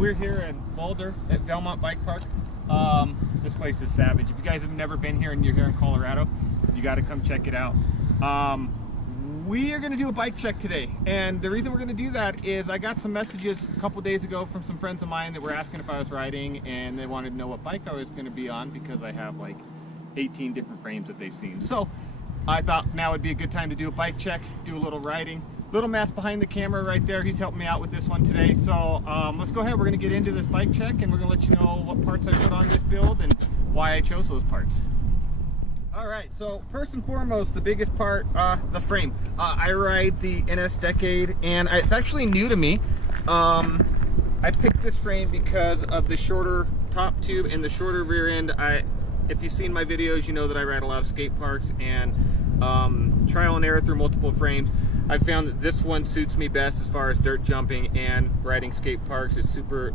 We're here in Boulder at Belmont Bike Park. This place is savage. If you guys have never been here and you're here in Colorado, you got to come check it out. We are going to do a bike check today, and the reason we're going to do that is I got some messages a couple days ago from some friends of mine that were asking if I was riding, and they wanted to know what bike I was going to be on because I have like 18 different frames that they've seen. So I thought now would be a good time to do a bike check, do a little riding. Little Matt's behind the camera right there. He's helping me out with this one today. So let's go ahead. We're going to get into this bike check, and we're going to let you know what parts I put on this build and why I chose those parts. All right, so first and foremost, the biggest part, the frame. I ride the NS Decade, and it's actually new to me. I picked this frame because of the shorter top tube and the shorter rear end. If you've seen my videos, you know that I ride a lot of skate parks, and trial and error through multiple frames. I've found that this one suits me best as far as dirt jumping and riding skate parks. It's super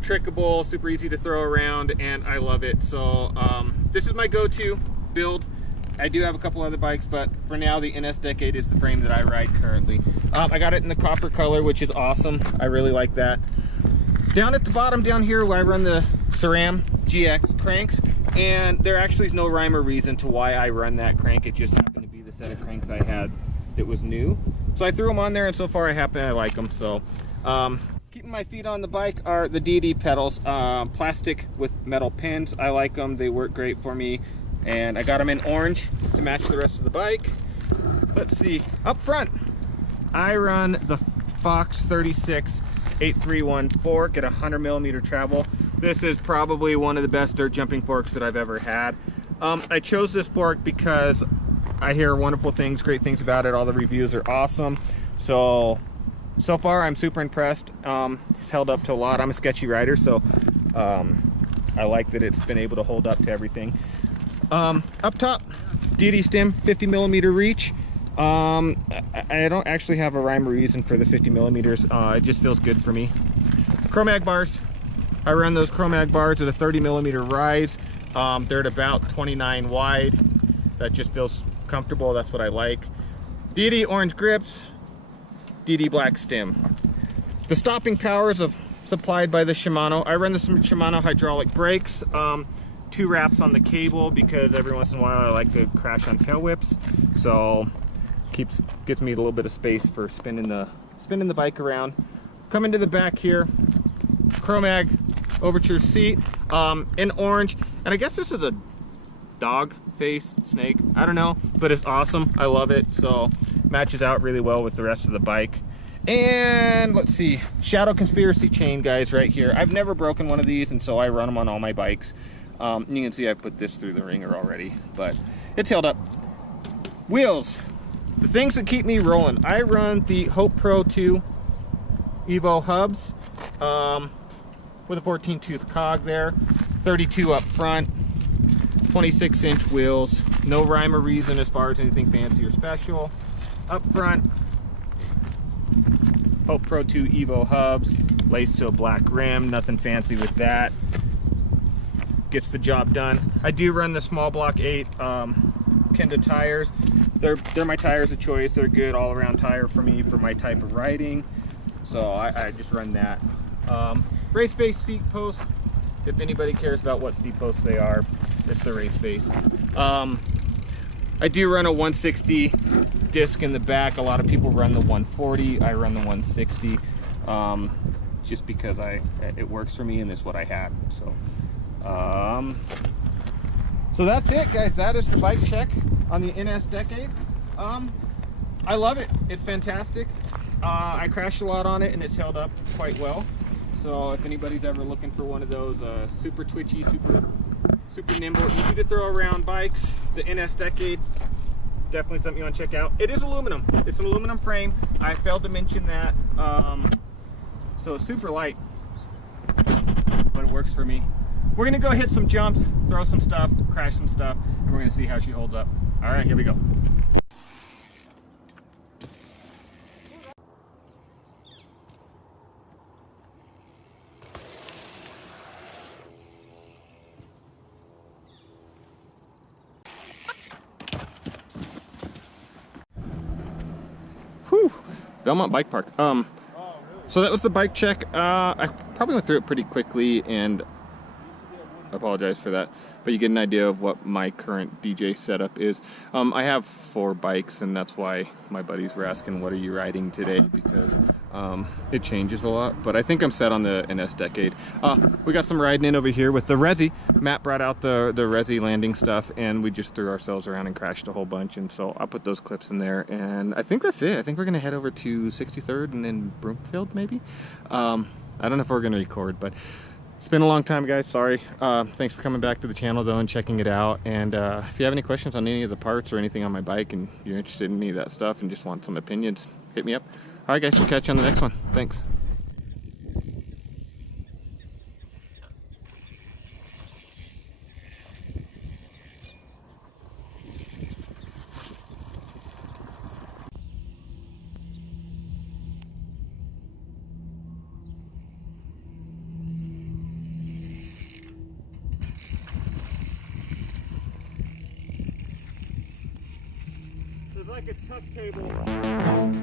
trickable, super easy to throw around, and I love it. So this is my go-to build. I do have a couple other bikes, but for now the NS Decade is the frame that I ride currently. I got it in the copper color, which is awesome. I really like that. Down at the bottom down here where I run the SRAM GX cranks, and there actually is no rhyme or reason to why I run that crank. It just happened to be the set of cranks I had that was new. So I threw them on there, and so far I like them. So keeping my feet on the bike are the DD pedals, plastic with metal pins. I like them. They work great for me. And I got them in orange to match the rest of the bike. Let's see. Up front, I run the Fox 36 831 fork at 100mm travel. This is probably one of the best dirt jumping forks that I've ever had. I chose this fork because I hear wonderful things, great things about it. All the reviews are awesome. So far I'm super impressed. It's held up to a lot. I'm a sketchy rider, so I like that it's been able to hold up to everything. Up top, DD stem, 50mm reach. I don't actually have a rhyme or reason for the 50mm. It just feels good for me. Chromatic Bars. I run those Chromatic Bars with a 30mm rise. They're at about 29 wide. That just feels comfortable. That's what I like. DD orange grips, DD black stem. The stopping power is supplied by the Shimano. I run the Shimano hydraulic brakes. 2 wraps on the cable because every once in a while I like to crash on tail whips. So gets me a little bit of space for spinning the bike around. Come into the back here, Chromag Overture seat in orange, and I guess this is a dog face snake, I don't know, but it's awesome. I love it. So matches out really well with the rest of the bike. And let's see, Shadow Conspiracy chain, guys, right here. I've never broken one of these, and so I run them on all my bikes. You can see I put this through the ringer already, but it's held up. Wheels, the things that keep me rolling. I run the Hope Pro 2 Evo hubs with a 14-tooth cog there, 32 up front, 26-inch wheels. No rhyme or reason as far as anything fancy or special. Up front, Hope Pro 2 Evo hubs, laced to a black rim, nothing fancy with that. Gets the job done. I do run the small block 8 Kenda tires. They're my tires of choice. They're good all-around tire for me for my type of riding. So I just run that. Race face seat post. If anybody cares about what seat posts they are, it's the race face. I do run a 160 disc in the back. A lot of people run the 140. I run the 160 just because it works for me and it's what I had. So that's it, guys. That is the bike check on the NS Decade. I love it. It's fantastic. I crashed a lot on it and it's held up quite well. So if anybody's ever looking for one of those super twitchy, super nimble, easy to throw around bikes, the NS Decade, definitely something you want to check out. It is aluminum. It's an aluminum frame. I failed to mention that. So it's super light, but it works for me. We're gonna go hit some jumps, throw some stuff, crash some stuff, and we're gonna see how she holds up. All right, here we go. Whew, Belmont Bike Park. Oh, really? So that was the bike check. I probably went through it pretty quickly, and I apologize for that, but you get an idea of what my current DJ setup is. I have 4 bikes, and that's why my buddies were asking, what are you riding today? Because it changes a lot, but I think I'm set on the NS Decade. We got some riding in over here with the Resi. Matt brought out the Resi landing stuff, and we just threw ourselves around and crashed a whole bunch, and so I'll put those clips in there, and I think that's it. I think we're gonna head over to 63rd and then Broomfield, maybe. I don't know if we're gonna record, but it's been a long time, guys. Sorry. Thanks for coming back to the channel, though, and checking it out. And if you have any questions on any of the parts or anything on my bike, and you're interested in any of that stuff and just want some opinions, hit me up. All right, guys. Catch you on the next one. Thanks. It's like a tuck table.